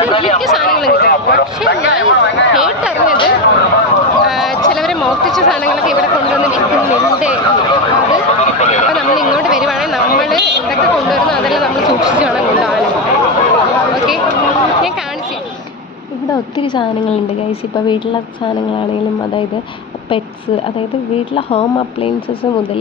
മിക്ക സാധനങ്ങളും കിട്ടും. പക്ഷേ ഞാൻ കേട്ടറിഞ്ഞത് ചിലവർ മോഷ്ടിച്ച സാധനങ്ങളൊക്കെ ഇവിടെ കൊണ്ടുവന്ന് വിൽക്കുന്നുണ്ട് അത് അപ്പോൾ നമ്മൾ ഇങ്ങോട്ട് വരുവാണെങ്കിൽ നമ്മൾ എന്തൊക്കെ കൊണ്ടുവരുന്നു അതെല്ലാം നമ്മൾ സൂക്ഷിച്ച് വേണം കൊണ്ടുപോകാൻ. ഓക്കെ? ഞാൻ കാണിച്ചു. ഇവിടെ ഒത്തിരി സാധനങ്ങളുണ്ട് ഗൈസ് ഇപ്പോൾ വീട്ടിലെ സാധനങ്ങളാണെങ്കിലും അതായത് പെറ്റ്സ് അതായത് വീട്ടിലെ ഹോം അപ്ലയൻസസ് മുതൽ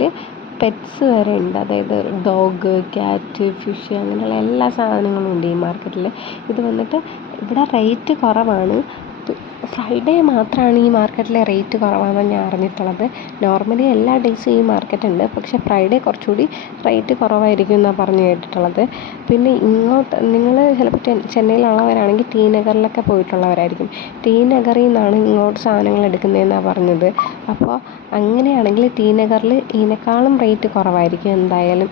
പെറ്റ്സ് വരെ ഉണ്ട്. അതായത് ഡോഗ് ക്യാറ്റ് ഫിഷ് അങ്ങനെയുള്ള എല്ലാ സാധനങ്ങളും ഉണ്ട് ഈ മാർക്കറ്റിൽ ഇത് വന്നിട്ട് ഇവിടെ റേറ്റ് കുറവാണ്. ഫ്രൈഡേ മാത്രമാണ് ഈ മാർക്കറ്റിലെ റേറ്റ് കുറവാണെന്ന് ഞാൻ അറിഞ്ഞിട്ടുള്ളത്. നോർമലി എല്ലാ ഡേയ്സും ഈ മാർക്കറ്റ് ഉണ്ട്. പക്ഷെ ഫ്രൈഡേ കുറച്ചുകൂടി റേറ്റ് കുറവായിരിക്കും എന്നാണ് പറഞ്ഞു കേട്ടിട്ടുള്ളത്. പിന്നെ ഇങ്ങോട്ട് നിങ്ങൾ ചിലപ്പോൾ ചെന്നൈയിലുള്ളവരാണെങ്കിൽ ടി നഗറിലൊക്കെ പോയിട്ടുള്ളവരായിരിക്കും. ടി നഗറിൽ നിന്നാണ് ഇങ്ങോട്ട് സാധനങ്ങൾ എടുക്കുന്നതെന്നാണ് പറഞ്ഞത്. അപ്പോൾ അങ്ങനെയാണെങ്കിൽ ടി നഗറിൽ ഇതിനേക്കാളും റേറ്റ് കുറവായിരിക്കും എന്തായാലും.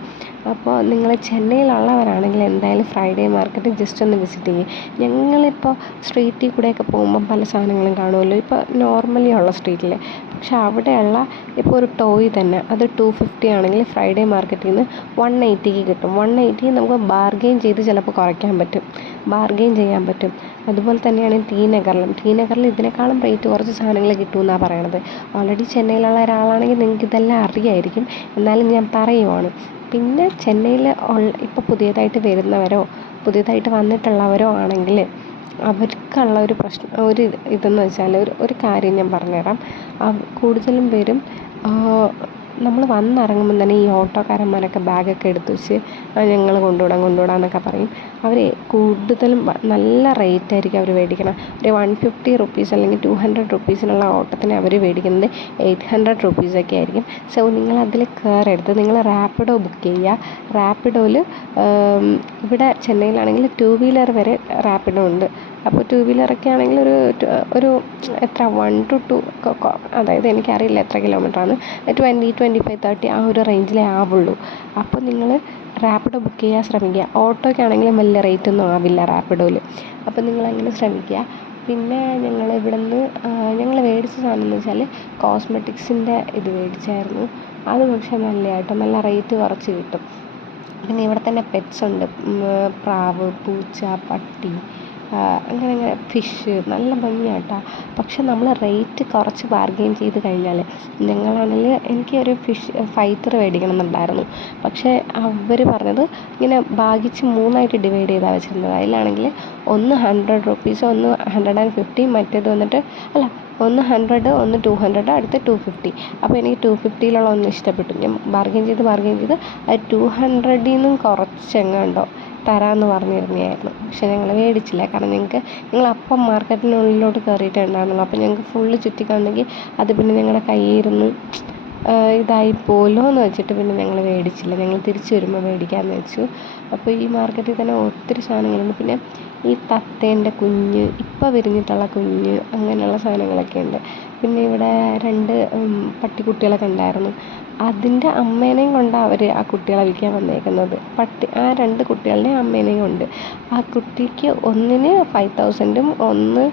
അപ്പോൾ നിങ്ങൾ ചെന്നൈയിലുള്ളവരാണെങ്കിൽ എന്തായാലും ഫ്രൈഡേ മാർക്കറ്റ് ജസ്റ്റ് ഒന്ന് വിസിറ്റ് ചെയ്യും. ഞങ്ങളിപ്പോൾ സ്ട്രീറ്റിൽ കൂടെയൊക്കെ പോകുമ്പോൾ പല സാധനങ്ങളും കാണുമല്ലോ? ഇപ്പോൾ നോർമലി ഉള്ള സ്ട്രീറ്റിൽ പക്ഷേ അവിടെയുള്ള ഇപ്പോൾ ഒരു ടോയ് തന്നെ. അത് ടു ഫിഫ്റ്റി ആണെങ്കിൽ ഫ്രൈഡേ മാർക്കറ്റിൽ നിന്ന് വൺ എയ്റ്റിക്ക് കിട്ടും. വൺ എയ്റ്റി നമുക്ക് ബാർഗെയിൻ ചെയ്ത് ചിലപ്പോൾ കുറയ്ക്കാൻ പറ്റും. ബാർഗെയിൻ ചെയ്യാൻ പറ്റും. അതുപോലെ തന്നെയാണ് ടി നഗറിലും. ടി നഗറിൽ ഇതിനേക്കാളും റേറ്റ് കുറച്ച് സാധനങ്ങൾ കിട്ടുമെന്നാണ് പറയണത്. ഓൾറെഡി ചെന്നൈയിലുള്ള ഒരാളാണെങ്കിൽ നിങ്ങൾക്ക് ഇതെല്ലാം അറിയായിരിക്കും. എന്നാലും ഞാൻ പറയുവാണ്. പിന്നെ ചെന്നൈയിൽ ഇപ്പോൾ പുതിയതായിട്ട് വരുന്നവരോ പുതിയതായിട്ട് വന്നിട്ടുള്ളവരോ ആണെങ്കിൽ അവർക്കുള്ള ഒരു പ്രശ്നം ഒരു ഇത് ഇതെന്ന് വെച്ചാൽ ഒരു ഒരു കാര്യം ഞാൻ പറഞ്ഞുതരാം. കൂടുതലും പേരും നമ്മൾ വന്നിറങ്ങുമ്പം തന്നെ ഈ ഓട്ടോക്കാരന്മാരൊക്കെ ബാഗൊക്കെ എടുത്ത് വെച്ച് ഞങ്ങൾ കൊണ്ടുവിടാം കൊണ്ടുവിടാം എന്നൊക്കെ പറയും. അവർ കൂടുതലും നല്ല റേറ്റ് ആയിരിക്കും അവർ മേടിക്കണം. ഒരു വൺ ഫിഫ്റ്റി റുപ്പീസ് അല്ലെങ്കിൽ ടു ഹൺഡ്രഡ് റുപ്പീസിനുള്ള ഓട്ടത്തിന് അവർ മേടിക്കുന്നത് എയ്റ്റ് ഹൺഡ്രഡ് റുപ്പീസൊക്കെ ആയിരിക്കും. സോ നിങ്ങൾ അതിൽ കയറരുത് നിങ്ങൾ റാപ്പിഡോ ബുക്ക് ചെയ്യുക റാപ്പിഡോയിൽ ഇവിടെ ചെന്നൈയിലാണെങ്കിൽ ടു വീലർ വരെ റാപ്പിഡോ ഉണ്ട്. അപ്പോൾ ടു വീലറൊക്കെ ആണെങ്കിൽ ഒരു ഒരു എത്ര വൺ ടു ടു അതായത് എനിക്കറിയില്ല എത്ര കിലോമീറ്റർ ആണ്. ട്വന്റി ട്വന്റി ഫൈവ് തേർട്ടി ആ ഒരു റേഞ്ചിലേ ആവുള്ളൂ. അപ്പോൾ നിങ്ങൾ റാപ്പിഡോ ബുക്ക് ചെയ്യാൻ ശ്രമിക്കുക. ഓട്ടോയ്ക്കാണെങ്കിലും വലിയ റേറ്റ് ഒന്നും ആവില്ല റാപ്പിഡോയിൽ അപ്പോൾ നിങ്ങൾ അങ്ങനെ ശ്രമിക്കുക. പിന്നെ ഞങ്ങൾ ഇവിടെ നിന്ന് ഞങ്ങൾ മേടിച്ച സാധനം എന്ന് വെച്ചാൽ കോസ്മെറ്റിക്സിന്റെ ഇത് മേടിച്ചായിരുന്നു. അത് പക്ഷേ നല്ലതാട്ടോ നല്ല റേറ്റ് കുറച്ച് കിട്ടും. പിന്നെ ഇവിടെ തന്നെ പെറ്റ്സ് ഉണ്ട്. പ്രാവ് പൂച്ച പട്ടി അങ്ങനെ അങ്ങനെ ഫിഷ് നല്ല ഭംഗിയാണ് കേട്ടോ പക്ഷെ നമ്മൾ റേറ്റ് കുറച്ച് ബാർഗെയിൻ ചെയ്ത് കഴിഞ്ഞാൽ ഞങ്ങളാണെങ്കിൽ എനിക്ക് ഒരു ഫിഷ് ഫൈറ്റർ മേടിക്കണം എന്നുണ്ടായിരുന്നു പക്ഷേ അവർ പറഞ്ഞത് ഇങ്ങനെ ഭാഗിച്ച് മൂന്നായിട്ട് ഡിവൈഡ് ചെയ്താണ് വെച്ചിരുന്നത്. അതിലാണെങ്കിൽ ഒന്ന് ഹൺഡ്രഡ് റുപ്പീസ് ഒന്ന് ഹൺഡ്രഡ് ആൻഡ് ഫിഫ്റ്റി മറ്റേത് വന്നിട്ട് അല്ല ഒന്ന് ഹൺഡ്രഡ് ഒന്ന് ടു ഹൺഡ്രഡ് അടുത്ത് ടു ഫിഫ്റ്റി അപ്പോൾ എനിക്ക് ടു ഫിഫ്റ്റിയിലുള്ള ഒന്ന് ഇഷ്ടപ്പെട്ടു. ഞാൻ ബാർഗെയിൻ ചെയ്ത് ബാർഗെയിൻ ചെയ്ത് അത് ടു ഹൺഡ്രഡിൽ നിന്നും കുറച്ചെങ്ങാണ്ടോ തരാമെന്ന് പറഞ്ഞിരുന്നതായിരുന്നു. പക്ഷെ ഞങ്ങൾ മേടിച്ചില്ല. കാരണം ഞങ്ങൾക്ക് ഞങ്ങൾ അപ്പം മാർക്കറ്റിനുള്ളിലോട്ട് കയറിയിട്ടുണ്ടായിരുന്നുള്ളൂ അപ്പം ഞങ്ങൾക്ക് ഫുള്ള് ചുറ്റിക്കാണെങ്കിൽ അത് പിന്നെ ഞങ്ങളുടെ കയ്യിരുന്ന് ഇതായി പോലോ എന്ന് വെച്ചിട്ട് പിന്നെ ഞങ്ങൾ മേടിച്ചില്ല. ഞങ്ങൾ തിരിച്ചു വരുമ്പോൾ മേടിക്കാമെന്ന് വെച്ചു. അപ്പോൾ ഈ മാർക്കറ്റിൽ തന്നെ ഒത്തിരി സാധനങ്ങളുണ്ട്. പിന്നെ ഈ തത്തേന്റെ കുഞ്ഞ് ഇപ്പം വിരിഞ്ഞിട്ടുള്ള കുഞ്ഞ് അങ്ങനെയുള്ള സാധനങ്ങളൊക്കെ ഉണ്ട് പിന്നെ ഇവിടെ രണ്ട് പട്ടി പട്ടിക്കുട്ടികളൊക്കെ ഉണ്ടായിരുന്നു. അതിന്റെ അമ്മേനെയും കൊണ്ടാണ് അവർ ആ കുട്ടികളെ വിൽക്കാൻ വന്നേക്കുന്നത്. പട്ടി ആ രണ്ട് കുട്ടികളുടെയും അമ്മേനെയും കൊണ്ട്. ആ കുട്ടിക്ക് ഒന്നിന് ഫൈവ് തൗസൻഡും ഒന്ന്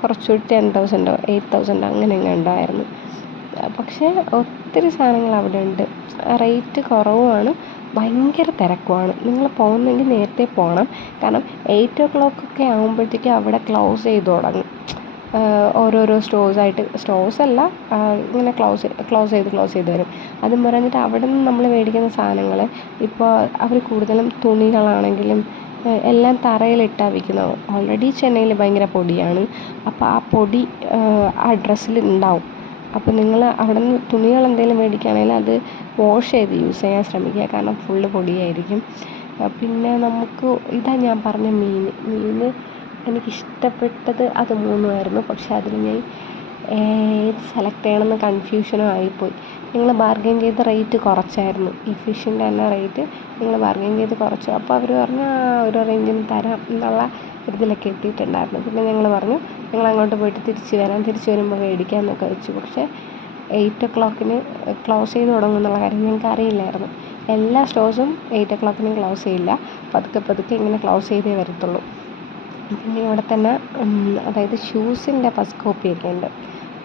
കുറച്ചുകൂടി ടെൻ തൗസൻഡോ എയ്റ്റ് തൗസൻഡോ അങ്ങനെ എങ്ങാണ്ടായിരുന്നു പക്ഷേ ഒത്തിരി സാധനങ്ങൾ അവിടെ ഉണ്ട്. റേറ്റ് കുറവുമാണ്. ഭയങ്കര തിരക്കുമാണ്. നിങ്ങൾ പോകുന്നെങ്കിൽ നേരത്തെ പോകണം. കാരണം എയ്റ്റ് ഓ ക്ലോക്ക് ഒക്കെ ആകുമ്പോഴത്തേക്കും അവിടെ ക്ലോസ് ചെയ്ത് തുടങ്ങും. ഓരോരോ സ്റ്റോഴ്സ് ആയിട്ട് സ്റ്റോഴ്സ് അല്ല ഇങ്ങനെ ക്ലോസ് ക്ലോസ് ചെയ്ത് ക്ലോസ് ചെയ്ത് വരും. അതും പറഞ്ഞിട്ട് അവിടെ നിന്ന് നമ്മൾ മേടിക്കുന്ന സാധനങ്ങൾ ഇപ്പോൾ അവർ കൂടുതലും തുണികളാണെങ്കിലും എല്ലാം തറയിലിട്ടാണ് വിൽക്കുന്നത്. ഓൾറെഡി ചെന്നൈയിൽ ഭയങ്കര പൊടിയാണ്. അപ്പോൾ ആ പൊടി ആ ഡ്രസ്സിൽ ഉണ്ടാവും അപ്പോൾ നിങ്ങൾ അവിടെ നിന്ന് തുണികൾ എന്തെങ്കിലും മേടിക്കുകയാണെങ്കിൽ അത് വാഷ് ചെയ്ത് യൂസ് ചെയ്യാൻ ശ്രമിക്കുക. കാരണം ഫുള്ള് പൊടിയായിരിക്കും. പിന്നെ നമുക്ക് ഇതാ ഞാൻ പറഞ്ഞ മീൻ. മീൻ എനിക്കിഷ്ടപ്പെട്ടത് അത് മൂന്നുമായിരുന്നു. പക്ഷെ അതിൽ ഞാൻ ഏത് സെലക്ട് ചെയ്യണമെന്ന് കൺഫ്യൂഷനും ആയിപ്പോയി. നിങ്ങൾ ബാർഗെയിൻ ചെയ്ത റേറ്റ് കുറച്ചായിരുന്നു. ഈ ഫിഷിന്റെ തന്നെ റേറ്റ് നിങ്ങൾ ബാർഗെയിൻ ചെയ്ത് കുറച്ചു. അപ്പോൾ അവർ പറഞ്ഞു ആ ഒരു റേഞ്ചിന് തരാം എന്നുള്ള ഒരിതിലൊക്കെ എത്തിയിട്ടുണ്ടായിരുന്നു. പിന്നെ ഞങ്ങൾ പറഞ്ഞു ഞങ്ങൾ അങ്ങോട്ട് പോയിട്ട് തിരിച്ച് വരാം. തിരിച്ച് വരുമ്പോൾ മേടിക്കാമെന്നൊക്കെ വെച്ചു. പക്ഷേ എയ്റ്റ് ഒ ക്ലോക്കിന് ക്ലോസ് ചെയ്ത് തുടങ്ങും എന്നുള്ള കാര്യം ഞങ്ങൾക്ക് അറിയില്ലായിരുന്നു എല്ലാ സ്റ്റോഴ്സും എയ്റ്റ് ഒ ക്ലോക്കിന് ക്ലോസ് ചെയ്യില്ല. പതുക്കെ പതുക്കെ ഇങ്ങനെ ക്ലോസ് ചെയ്തേ വരത്തുള്ളൂ. പിന്നെ ഇവിടെ തന്നെ അതായത് ഷൂസിന്റെ ഫസ്റ്റ് കോപ്പിയൊക്കെ ഉണ്ട്.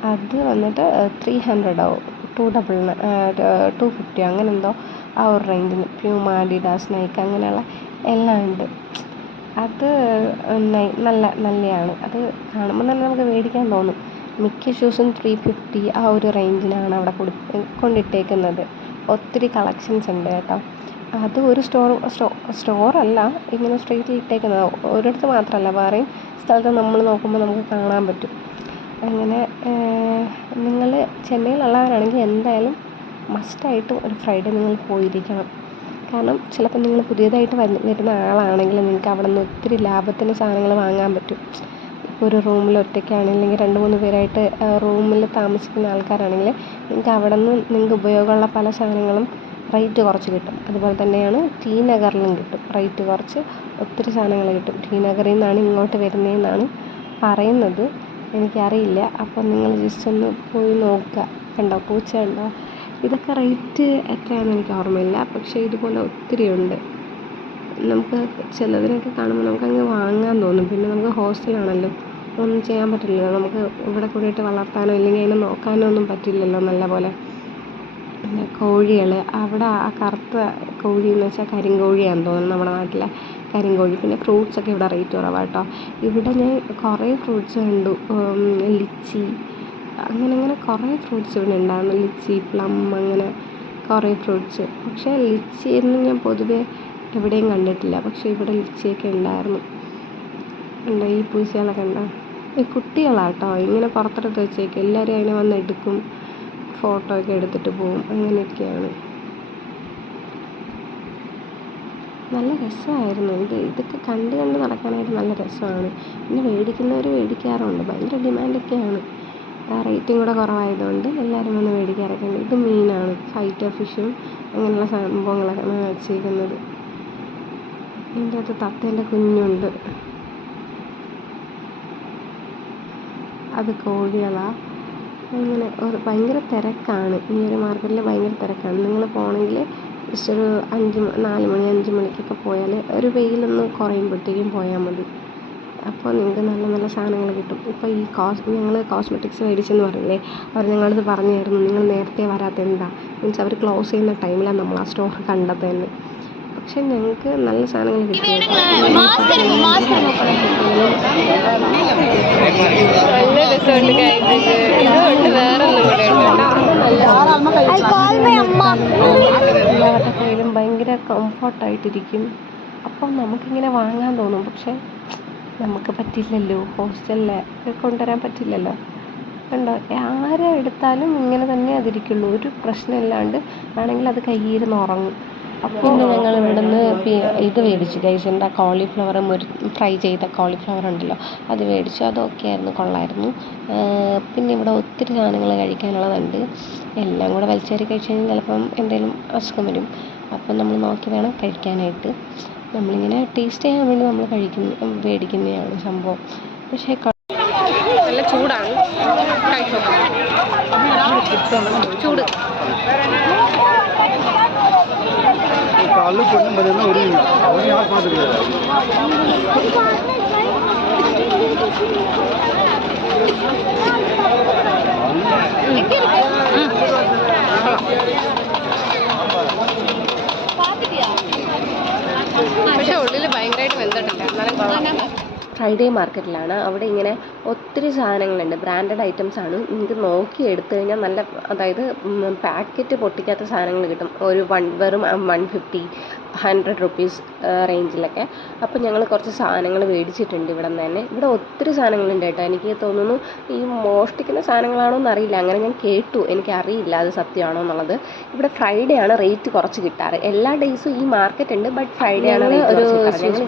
അത് വന്നിട്ട് ത്രീ ഹൺഡ്രഡ് ആവും ടു ഡബിൾ ടു ഫിഫ്റ്റി അങ്ങനെ എന്തോ ആ ഒരു റേഞ്ചിന് പ്യൂമ അഡിഡാസ് നൈക്ക് അങ്ങനെയുള്ള എല്ലാം ഉണ്ട്. അത് നല്ല നല്ലതാണ് അത് കാണുമ്പോൾ തന്നെ നമുക്ക് മേടിക്കാൻ തോന്നും. മിക്ക ഷൂസും ത്രീ ഫിഫ്റ്റി ആ ഒരു റേഞ്ചിനാണ് അവിടെ കൊണ്ടിട്ടേക്കുന്നത്. ഒത്തിരി കളക്ഷൻസ് ഉണ്ട് കേട്ടോ. അത് ഒരു സ്റ്റോർ സ്റ്റോ സ്റ്റോറല്ല ഇങ്ങനെ സ്ട്രീറ്റിൽ ഇട്ടേക്കുന്നത്. ഒരിടത്ത് മാത്രമല്ല വേറെയും സ്ഥലത്ത് നമ്മൾ നോക്കുമ്പോൾ നമുക്ക് കാണാൻ പറ്റും. അങ്ങനെ നിങ്ങൾ ചെന്നൈയിലുള്ളവരാണെങ്കിൽ എന്തായാലും മസ്റ്റായിട്ടും ഒരു ഫ്രൈഡേ നിങ്ങൾ പോയിരിക്കണം. കാരണം ചിലപ്പോൾ നിങ്ങൾ പുതിയതായിട്ട് വരുന്ന ആളാണെങ്കിൽ നിങ്ങൾക്ക് അവിടെ നിന്ന് ഒത്തിരി ലാഭത്തിന് സാധനങ്ങൾ വാങ്ങാൻ പറ്റും. ഇപ്പോൾ ഒരു റൂമിൽ ഒറ്റയ്ക്കാണ് അല്ലെങ്കിൽ രണ്ട് മൂന്ന് പേരായിട്ട് റൂമിൽ താമസിക്കുന്ന ആൾക്കാരാണെങ്കിൽ നിങ്ങൾക്ക് അവിടെ നിന്ന് നിങ്ങൾക്ക് ഉപയോഗമുള്ള പല സാധനങ്ങളും റേറ്റ് കുറച്ച് കിട്ടും. അതുപോലെ തന്നെയാണ് ടി നഗറിലും കിട്ടും. റേറ്റ് കുറച്ച് ഒത്തിരി സാധനങ്ങൾ കിട്ടും. ടി നഗറിൽ നിന്നാണ് ഇങ്ങോട്ട് വരുന്നതെന്നാണ് പറയുന്നത്. എനിക്കറിയില്ല. അപ്പോൾ നിങ്ങൾ ജസ്റ്റ് ഒന്ന് പോയി നോക്കുക. കണ്ടോ? പൂച്ച കണ്ടോ? ഇതൊക്കെ റേറ്റ് എത്രയാണെന്ന് എനിക്ക് ഓർമ്മയില്ല. പക്ഷേ ഇതുപോലെ ഒത്തിരി ഉണ്ട്. നമുക്ക് ചിലതിനൊക്കെ കാണുമ്പോൾ നമുക്കങ്ങ് വാങ്ങാൻ തോന്നും. പിന്നെ നമുക്ക് ഹോസ്റ്റലാണല്ലോ. ഒന്നും ചെയ്യാൻ പറ്റില്ലല്ലോ. നമുക്ക് ഇവിടെ കൊണ്ടുപോയിട്ട് വളർത്താനോ ഇല്ലെങ്കിൽ അതിനെ നോക്കാനോ ഒന്നും പറ്റില്ലല്ലോ നല്ല പോലെ. പിന്നെ കോഴികൾ അവിടെ ആ കറുത്ത കോഴി എന്ന് വെച്ചാൽ കരിങ്കോഴിയാണെന്ന് തോന്നുന്നു നമ്മുടെ നാട്ടിലെ കരിങ്കോഴി. പിന്നെ ഫ്രൂട്ട്സ് ഒക്കെ ഇവിടെ റേറ്റ് കുറവാണ് കേട്ടോ. ഇവിടെ ഞാൻ കുറേ ഫ്രൂട്ട്സ് കണ്ടു. ലിച്ചി. അങ്ങനെ അങ്ങനെ കുറേ ഫ്രൂട്ട്സ് ഇവിടെ ഉണ്ടായിരുന്നു. ലിച്ചി പ്ലം അങ്ങനെ കുറേ ഫ്രൂട്ട്സ്. പക്ഷേ ലിച്ചിയൊന്നും ഞാൻ പൊതുവേ എവിടെയും കണ്ടിട്ടില്ല. പക്ഷേ ഇവിടെ ലിച്ചിയൊക്കെ ഉണ്ടായിരുന്നു. ഉണ്ട് ഈ പൂച്ചകളൊക്കെ ഉണ്ടോ ഈ കുട്ടികളാട്ടോ ഇങ്ങനെ പുറത്തെടുത്ത് വെച്ചേക്കും. എല്ലാവരും അതിനെ വന്ന് എടുക്കും. ഫോട്ടോ ഒക്കെ എടുത്തിട്ട് പോവും. അങ്ങനെയൊക്കെയാണ്. നല്ല രസമായിരുന്നു. ഇത് ഇതൊക്കെ കണ്ട് കണ്ട് നടക്കാനായിട്ട് നല്ല രസമാണ്. പിന്നെ മേടിക്കുന്നവർ മേടിക്കാറുണ്ട്. ഭയങ്കര ഡിമാൻഡൊക്കെയാണ്. റേറ്റും കൂടെ കുറവായതുകൊണ്ട് എല്ലാവരും വന്ന് മേടിക്കാറൊക്കെ ഉണ്ട്. ഇത് മീനാണ്. ഫൈറ്റർ ഫിഷും അങ്ങനെയുള്ള സംഭവങ്ങളൊക്കെയാണ് വെച്ചേക്കുന്നത്. ഇതിന്റെ അകത്ത് തത്തേന്റെ കുഞ്ഞുണ്ട്. അത് കോഴികളാണ് അങ്ങനെ ഒരു ഭയങ്കര തിരക്കാണ്. ഈ ഒരു മാർക്കറ്റിൽ ഭയങ്കര തിരക്കാണ്. നിങ്ങൾ പോകണമെങ്കിൽ ജസ്റ്റ് ഒരു അഞ്ച് നാല് മണി അഞ്ച് മണിക്കൊക്കെ പോയാൽ ഒരു വെയിലൊന്ന് കുറയുമ്പോഴത്തേക്കും പോയാൽ മതി. അപ്പോൾ നിങ്ങൾക്ക് നല്ല നല്ല സാധനങ്ങൾ കിട്ടും. ഇപ്പോൾ ഈ കോസ് ഞങ്ങൾ കോസ്മെറ്റിക്സ് മേടിച്ചെന്ന് പറഞ്ഞില്ലേ? അവർ ഞങ്ങളടുത്ത് പറഞ്ഞായിരുന്നു നിങ്ങൾ നേരത്തെ വരാത്ത എന്താ? മീൻസ് അവർ ക്ലോസ് ചെയ്യുന്ന ടൈമിലാണ് നമ്മൾ ആ സ്റ്റോർ കണ്ടത് തന്നെ പക്ഷെ ഞങ്ങൾക്ക് നല്ല സാധനങ്ങൾ കിട്ടും. നല്ല രസമുണ്ട് കഴിച്ചിട്ട് ഇതുകൊണ്ട് വേറെ ഒന്നും കൂടെ ഉണ്ട് എല്ലാവരുടെ കയ്യിലും ഭയങ്കര കംഫർട്ടായിട്ടിരിക്കും അപ്പം നമുക്കിങ്ങനെ വാങ്ങാൻ തോന്നും. പക്ഷെ നമുക്ക് പറ്റില്ലല്ലോ. ഹോസ്റ്റലിൽ കൊണ്ടുവരാൻ പറ്റില്ലല്ലോ. കണ്ടോ? ആരെ എടുത്താലും ഇങ്ങനെ തന്നെ അതിരിക്കുള്ളൂ. ഒരു പ്രശ്നമില്ലാണ്ട് വേണമെങ്കിൽ അത് കയ്യിരുന്ന് ഉറങ്ങും. പിന്നെ ഞങ്ങൾ ഇവിടുന്ന് ഇത് മേടിച്ചു ഗൈസ് കോളിഫ്ലവർ മുരി ഫ്രൈ ചെയ്ത കോളിഫ്ലവർ ഉണ്ടല്ലോ. അത് മേടിച്ചു അതൊക്കെ ആയിരുന്നു. കൊള്ളായിരുന്നു. പിന്നെ ഇവിടെ ഒത്തിരി സാധനങ്ങൾ കഴിക്കാനുള്ളതുണ്ട്. എല്ലാം കൂടെ വലിച്ചേറി കഴിച്ച് കഴിഞ്ഞാൽ ചിലപ്പം എന്തെങ്കിലും അസുഖം വരും. അപ്പം നമ്മൾ നോക്കി വേണം കഴിക്കാനായിട്ട്. നമ്മളിങ്ങനെ ടേസ്റ്റ് ചെയ്യാൻ വേണ്ടി നമ്മൾ കഴിക്കുന്ന മേടിക്കുന്നതാണ് സംഭവം. പക്ഷേ നല്ല ചൂടാണ്. ചൂട്. காலைல பொண்ணு பார்த்தீங்கன்னா ஒரு ஒரு யார் பார்த்துருக்காரு പക്ഷെ ഉള്ളിൽ ഭയങ്കരമായിട്ട് വെന്തിട്ടില്ല എന്നാലും കൊള്ളാം ഫ്രൈഡേ മാർക്കറ്റിലാണ് അവിടെ ഇങ്ങനെ ഒത്തിരി സാധനങ്ങളുണ്ട്. ബ്രാൻഡഡ് ഐറ്റംസ് ആണ്. നിങ്ങൾക്ക് നോക്കി എടുത്തു കഴിഞ്ഞാൽ നല്ല അതായത് പാക്കറ്റ് പൊട്ടിക്കാത്ത സാധനങ്ങൾ കിട്ടും. ഒരു വൺ വെറും വൺ ഫിഫ്റ്റി ഹൺഡ്രഡ് റുപ്പീസ് റേഞ്ചിലൊക്കെ അപ്പോൾ ഞങ്ങൾ കുറച്ച് സാധനങ്ങൾ മേടിച്ചിട്ടുണ്ട് ഇവിടെ നിന്ന് തന്നെ. ഇവിടെ ഒത്തിരി സാധനങ്ങളുണ്ട് കേട്ടോ. എനിക്ക് തോന്നുന്നു ഈ മോഷ്ടിക്കുന്ന സാധനങ്ങളാണോ എന്നറിയില്ല. അങ്ങനെ ഞാൻ കേട്ടു. എനിക്കറിയില്ല അത് സത്യമാണോ എന്നുള്ളത്. ഇവിടെ ഫ്രൈഡേ ആണ് റേറ്റ് കുറച്ച് കിട്ടാറ്. എല്ലാ ഡേയ്സും ഈ മാർക്കറ്റ് ഉണ്ട് ബട്ട് ഫ്രൈഡേ ആണ് ഒരു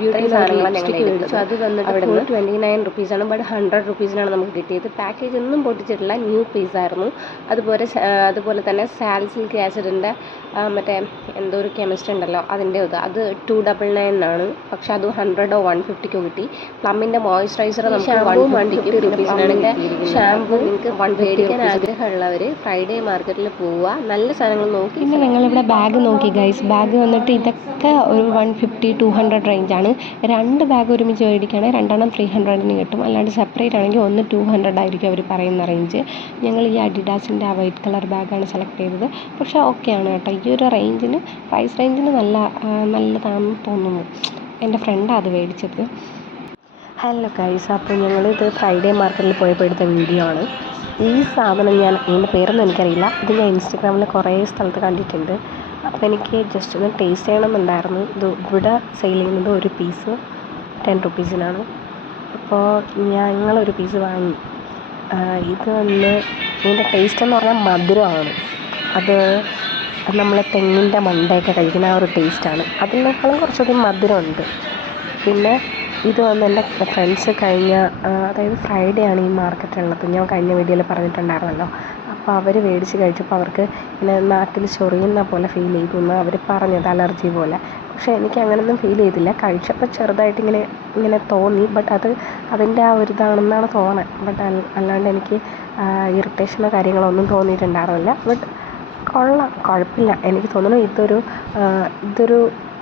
ബ്യൂട്ടി സാധനങ്ങളാണ് ഞങ്ങൾ മേടിച്ചു. അത് വന്നിട്ട് അവിടെ നിന്ന് ട്വന്റി നയൻ റുപ്പീസാണ് ബട്ട് ഹൺഡ്രഡ് റുപ്പീസിനാണ് നമുക്ക് കിട്ടിയത്. പാക്കേജ് ഒന്നും പൊട്ടിച്ചിട്ടില്ല. ന്യൂ പീസ് ആയിരുന്നു. അതുപോലെ അതുപോലെ തന്നെ സാൽസിൽക്ക് ആസിഡിന്റെ മറ്റേ എന്തോ ഒരു കെമിസ്ട്രി ഉണ്ടല്ലോ അതിന്റെ ഇത് അത് ടു ഡബിൾ നയൻ ആണ്. പക്ഷെ അത് ഹൺഡ്രഡോ വൺ ഫിഫ്റ്റിക്കോ കിട്ടി. പ്ലമ്മിന്റെ മോയ്സ്ചറൈസർ നമുക്ക് വൺ ഫിഫ്റ്റി റുപ്പീസിനാണ് ഷാമ്പൂ നിങ്ങൾക്ക് വൺ മേടിക്കാൻ ആഗ്രഹമുള്ളവർ ഫ്രൈഡേ മാർക്കറ്റിൽ പോവുക. നല്ല സാധനങ്ങൾ നോക്കി പിന്നെ ഞങ്ങളിവിടെ ബാഗ് നോക്കി ഗൈസ് ബാഗ് വന്നിട്ട് ഇതൊക്കെ ഒരു വൺ ഫിഫ്റ്റി ടു ഹൺഡ്രഡ് റേഞ്ചാണ് രണ്ട് ബാഗ് ഒരുമിച്ച് മേടിക്കുകയാണെങ്കിൽ രണ്ടെണ്ണം ത്രീ ഹൺഡ്രഡിന് കിട്ടും. അല്ലാണ്ട് സെപ്പറേറ്റ് ആണെങ്കിൽ ഒന്ന് ടു ഹൺഡ്രഡ് ആയിരിക്കും അവർ പറയുന്ന റേഞ്ച് ഞങ്ങൾ ഈ അഡിഡാസിന്റെ ആ വൈറ്റ് കളർ ബാഗാണ് സെലക്ട് ചെയ്തത്. പക്ഷേ ഓക്കെ ആണ് കേട്ടോ. ഈ ഒരു റേഞ്ചിന് പ്രൈസ് റേഞ്ചിന് നല്ല നല്ലതാണെന്ന് തോന്നുന്നു. എന്റെ ഫ്രണ്ടാണ് അത് മേടിച്ചത്. ഹലോ കൈസ അപ്പോൾ ഞങ്ങളിത് ഫ്രൈഡേ മാർക്കറ്റിൽ പോയപ്പോൾ എടുത്ത വീഡിയോ ആണ്. ഈ സാധനം ഞാൻ അതിന്റെ പേരൊന്നും എനിക്കറിയില്ല. ഇത് ഞാൻ ഇൻസ്റ്റഗ്രാമിൽ കുറേ സ്ഥലത്ത് കണ്ടിട്ടുണ്ട്. അപ്പോൾ എനിക്ക് ജസ്റ്റ് ഒന്ന് ടേസ്റ്റ് ചെയ്യണമെന്നുണ്ടായിരുന്നു. ഇത് ഇവിടെ സെയിൽ ചെയ്യുന്നത് ഒരു പീസ് ടെൻ റുപ്പീസിനാണ് അപ്പോൾ ഞങ്ങളൊരു പീസ് വാങ്ങി. ഇത് വന്ന് ഇതിന്റെ ടേസ്റ്റ് എന്ന് പറഞ്ഞാൽ മധുരമാണ്. അത് നമ്മൾ തെങ്ങിന്റെ മണ്ടയൊക്കെ കഴിക്കുന്ന ആ ഒരു ടേസ്റ്റാണ് അതിനേക്കാളും കുറച്ചുകൂടി മധുരമുണ്ട്. പിന്നെ ഇത് വന്ന് എന്റെ ഫ്രണ്ട്സ് കഴിഞ്ഞ അതായത് ഫ്രൈഡേ ആണ് ഈ മാർക്കറ്റ് ഉള്ളത്. ഞാൻ കഴിഞ്ഞ വീഡിയോയിൽ പറഞ്ഞിട്ടുണ്ടായിരുന്നല്ലോ. അപ്പോൾ അവർ മേടിച്ച് കഴിച്ചപ്പോൾ അവർക്ക് ഇങ്ങനെ നാട്ടിൽ ചൊറിയുന്ന പോലെ ഫീൽ ചെയ്തു എന്ന് അവർ പറഞ്ഞത് അലർജി പോലെ. പക്ഷേ എനിക്ക് അങ്ങനെയൊന്നും ഫീൽ ചെയ്തില്ല. കഴിച്ചപ്പോൾ ചെറുതായിട്ട് ഇങ്ങനെ ഇങ്ങനെ തോന്നി. ബട്ട് അത് അതിന്റെ ആ ഒരു ഇതാണെന്നാണ് തോന്നുന്നത് ബട്ട് അല്ലാണ്ട് എനിക്ക് ഇറിറ്റേഷനോ കാര്യങ്ങളോ ഒന്നും തോന്നിയിട്ടുണ്ടായിരുന്നില്ല. ബട്ട് കൊള്ളാം. കുഴപ്പമില്ല. എനിക്ക് തോന്നുന്നു ഇതൊരു ഇതൊരു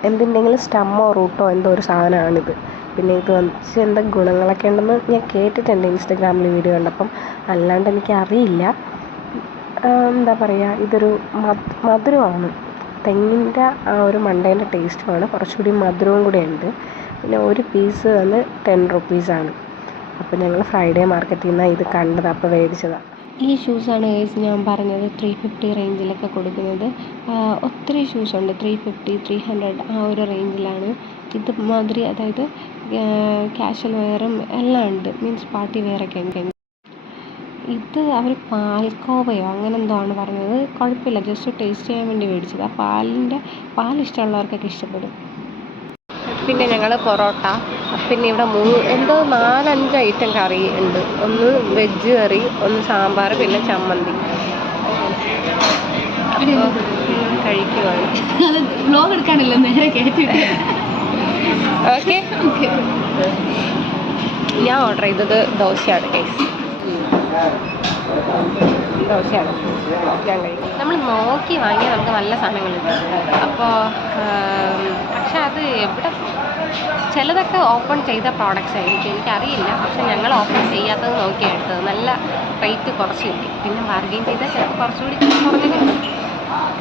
എന്തിന്റെങ്കിലും സ്റ്റമ്മോ റൂട്ടോ എന്തോ ഒരു സാധനമാണിത്. പിന്നെ ഇത് വെച്ച് എന്താ ഗുണങ്ങളൊക്കെ ഉണ്ടെന്ന് ഞാൻ കേട്ടിട്ടുണ്ട് ഇൻസ്റ്റഗ്രാമിൽ വീഡിയോ കണ്ടപ്പം. അല്ലാണ്ട് എനിക്ക് അറിയില്ല. എന്താ പറയുക ഇതൊരു മധുരമാണ്. തെങ്ങിന്റെ ആ ഒരു മണ്ടേന്റെ ടേസ്റ്റുമാണ്. കുറച്ചുകൂടി മധുരവും കൂടെ ഉണ്ട്. പിന്നെ ഒരു പീസ് വന്ന് ടെൻ റുപ്പീസാണ്. അപ്പോൾ ഞങ്ങൾ ഫ്രൈഡേ മാർക്കറ്റിൽ നിന്നാണ് ഇത് കണ്ടത് അപ്പോൾ മേടിച്ചതാണ്. ഈ ഷൂസാണ് ഗൈസ് ഞാൻ പറഞ്ഞത് ത്രീ ഫിഫ്റ്റി റേഞ്ചിലൊക്കെ കൊടുക്കുന്നത്. ഒത്തിരി ഷൂസ് ഉണ്ട്. ത്രീ ഫിഫ്റ്റി ത്രീ ഹൺഡ്രഡ് ആ ഒരു റേഞ്ചിലാണ് ഇത് മാതിരി അതായത് ക്യാഷ്വൽ വെയറും എല്ലാം ഉണ്ട്. മീൻസ് പാർട്ടി വെയറൊക്കെ ഉണ്ട്. ഇത് അവർ പാൽക്കോവയോ അങ്ങനെ എന്തോ ആണ് പറഞ്ഞത്. കുഴപ്പമില്ല. ജസ്റ്റ് ടേസ്റ്റ് ചെയ്യാൻ വേണ്ടി മേടിച്ചത്. ആ പാലിന്റെ പാൽ ഇഷ്ടമുള്ളവർക്കൊക്കെ ഇഷ്ടപ്പെടും. പിന്നെ ഞങ്ങൾ പൊറോട്ട. പിന്നെ ഇവിടെ മൂ എന്തോ നാലഞ്ച് ഐറ്റം കറി ഉണ്ട്. ഒന്ന് വെജ് കറി ഒന്ന് സാമ്പാർ പിന്നെ ചമ്മന്തി. കഴിക്കുവാണ്. അത് വ്ലോഗ് എടുക്കാനല്ലോ നേരെ കയറ്റിട്ട് ഓക്കെ ഞാൻ ഓർഡർ ചെയ്തത് ദോശയാണ് കേസ് ദോശയാണ്. ഞാൻ കഴിക്കും. നമ്മൾ നോക്കി വാങ്ങിയാൽ നമുക്ക് നല്ല സാധനങ്ങൾ കിട്ടും. അപ്പോൾ പക്ഷെ അത് എവിടെ ചിലതൊക്കെ ഓപ്പൺ ചെയ്ത പ്രോഡക്റ്റ്സ് ആയിരിക്കും. എനിക്കറിയില്ല. പക്ഷെ ഞങ്ങൾ ഓപ്പൺ ചെയ്യാത്തത് നോക്കിയാണ് എടുത്തത്. നല്ല റേറ്റ് കുറച്ച് കിട്ടി പിന്നെ ബാർഗെയിൻ ചെയ്താൽ ചിലപ്പോൾ കുറച്ചുകൂടി കുറഞ്ഞ് കിട്ടും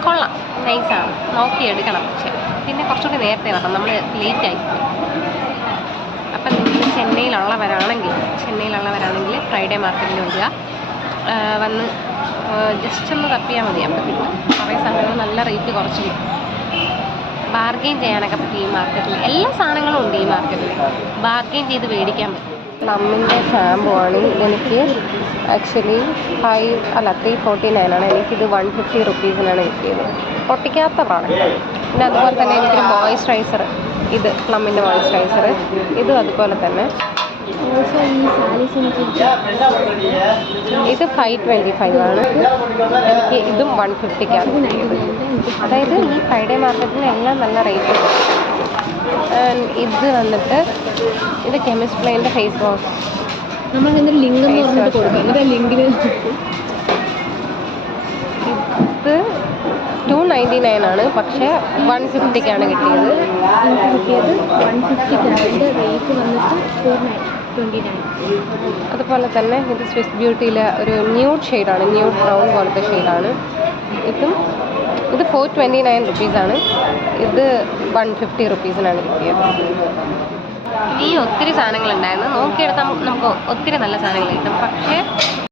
കൊള്ളാം നൈസാണ് നോക്കി എടുക്കണം. പക്ഷെ പിന്നെ കുറച്ചുകൂടി നേരത്തെ വരണം. നമ്മൾ ലേറ്റ് ആയിപ്പോയി അപ്പം നിങ്ങൾ ചെന്നൈയിലുള്ളവരാണെങ്കിൽ ചെന്നൈയിലുള്ളവരാണെങ്കിൽ ഫ്രൈഡേ മാർക്കറ്റിൽ വരിക. വന്ന് ജസ്റ്റ് ഒന്ന് തപ്പിയാൽ മതി. അപ്പം കിട്ടും കുറേ സാധനങ്ങൾ നല്ല റേറ്റ് കുറച്ച് കിട്ടും ബാർഗെയിൻ ചെയ്യാനൊക്കെ പറ്റും ഈ മാർക്കറ്റിൽ എല്ലാ സാധനങ്ങളും ഉണ്ട് ഈ മാർക്കറ്റിൽ ബാർഗെയിൻ ചെയ്ത് മേടിക്കാൻ പറ്റും. നമ്മിന്റെ ഷാമ്പു ആണ്. ഇതെനിക്ക് ആക്ച്വലി ഫൈവ് അല്ല ത്രീ ഫോർട്ടി നയൻ ആണ് എനിക്കിത് വൺ ഫിഫ്റ്റി റുപ്പീസിനാണ് കിട്ടിയത്. പൊട്ടിക്കാത്ത പ്രോഡക്റ്റ് പിന്നെ അതുപോലെ തന്നെ എനിക്കൊരു മോയ്സ്ചറൈസർ ഇത് പ്ലമ്മിന്റെ മോയ്സ്ചറൈസർ ഇതും അതുപോലെ തന്നെ. ഇത് ഫൈവ് ട്വന്റി ഫൈവ് ആണ്. എനിക്ക് ഇതും വൺ ഫിഫ്റ്റിക്കാണ് അതായത് ഈ ഫ്രൈഡേ മാർക്കറ്റിൽ എല്ലാം നല്ല റേറ്റ് ഇത് വന്നിട്ട് ഇത് കെമിസ്റ്റ് പ്ലെയിന്റെ ഫേസ് വാഷ് നമ്മൾ എന്തൊരു ലിങ്ക് എന്ന് പറഞ്ഞിട്ട് കൊടുക്കാം. എന്നിട്ട് ലിങ്കിന് ഇത് ടു നയന്റി നയൻ ആണ്. പക്ഷേ വൺ ഫിഫ്റ്റിക്കാണ് കിട്ടിയത്. കിട്ടിയത് വൺ ഫിഫ്റ്റിക്കാണ് റേറ്റ് വന്നിട്ട് ഫോർ നയൻ അതുപോലെ തന്നെ ഇത് സ്വിസ് ബ്യൂട്ടിയിലെ ഒരു ന്യൂഡ് ഷെയ്ഡാണ് ന്യൂഡ് ബ്രൗൺ പോലത്തെ ഷെയ്ഡാണ് ഇതും ഇത് ഫോർ ട്വന്റി നയൻ റുപ്പീസാണ് ഇത് വൺ ഫിഫ്റ്റി റുപ്പീസിനാണ് കിട്ടിയത്. ഈ ഒത്തിരി സാധനങ്ങളുണ്ടായിരുന്നു. നോക്കിയെടുത്താൽ നമുക്ക് ഒത്തിരി നല്ല സാധനങ്ങൾ കിട്ടും. പക്ഷേ